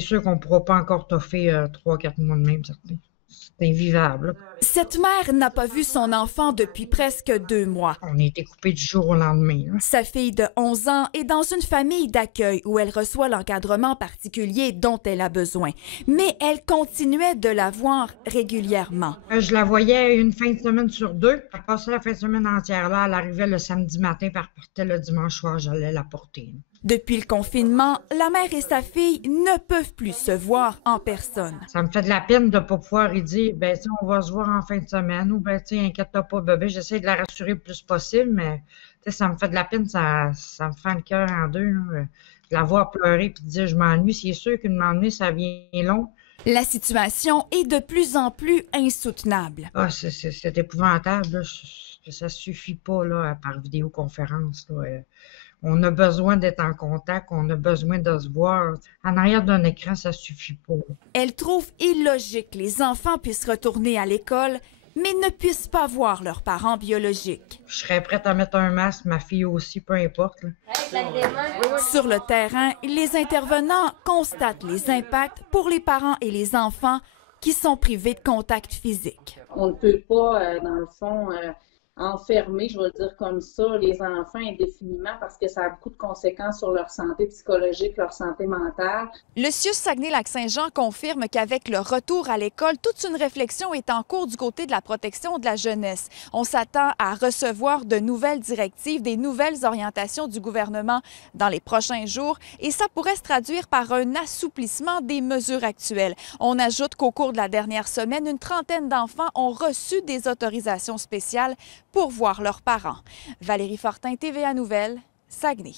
c'est sûr qu'on ne pourra pas encore toffer 3-4 mois de même, certain. C'est invivable. Cette mère n'a pas vu son enfant depuis presque 2 mois. On a été coupés du jour au lendemain. Là. Sa fille de 11 ans est dans une famille d'accueil où elle reçoit l'encadrement particulier dont elle a besoin. Mais elle continuait de la voir régulièrement. Je la voyais une fin de semaine sur 2. Elle passait la fin de semaine entière là. Elle arrivait le samedi matin, puis elle repartait le dimanche soir. J'allais la porter. Depuis le confinement, la mère et sa fille ne peuvent plus se voir en personne. Ça me fait de la peine de ne pas pouvoir y dire, ben tiens, on va se voir en fin de semaine, ou ben tiens, inquiète-toi pas, bébé. J'essaie de la rassurer le plus possible, mais ça me fait de la peine, ça me fait le cœur en deux. Là, de la voir pleurer puis de dire je m'ennuie. C'est sûr qu'une m'ennuie, ça vient long. La situation est de plus en plus insoutenable. Ah, c'est épouvantable. Là. Ça suffit pas là, par vidéoconférence. Là. On a besoin d'être en contact, on a besoin de se voir. En arrière d'un écran, ça suffit pas. Elle trouve illogique que les enfants puissent retourner à l'école, mais ne puissent pas voir leurs parents biologiques. Je serais prête à mettre un masque, ma fille aussi, peu importe. Là. Sur le terrain, les intervenants constatent les impacts pour les parents et les enfants qui sont privés de contact physique. On ne peut pas, dans le fond, enfermer, je vais le dire comme ça, les enfants indéfiniment parce que ça a beaucoup de conséquences sur leur santé psychologique, leur santé mentale. Le CIUS Saguenay-Lac-Saint-Jean confirme qu'avec le retour à l'école, toute une réflexion est en cours du côté de la protection de la jeunesse. On s'attend à recevoir de nouvelles directives, des nouvelles orientations du gouvernement dans les prochains jours et ça pourrait se traduire par un assouplissement des mesures actuelles. On ajoute qu'au cours de la dernière semaine, une trentaine d'enfants ont reçu des autorisations spéciales pour voir leurs parents. Valérie Fortin, TVA Nouvelles, Saguenay.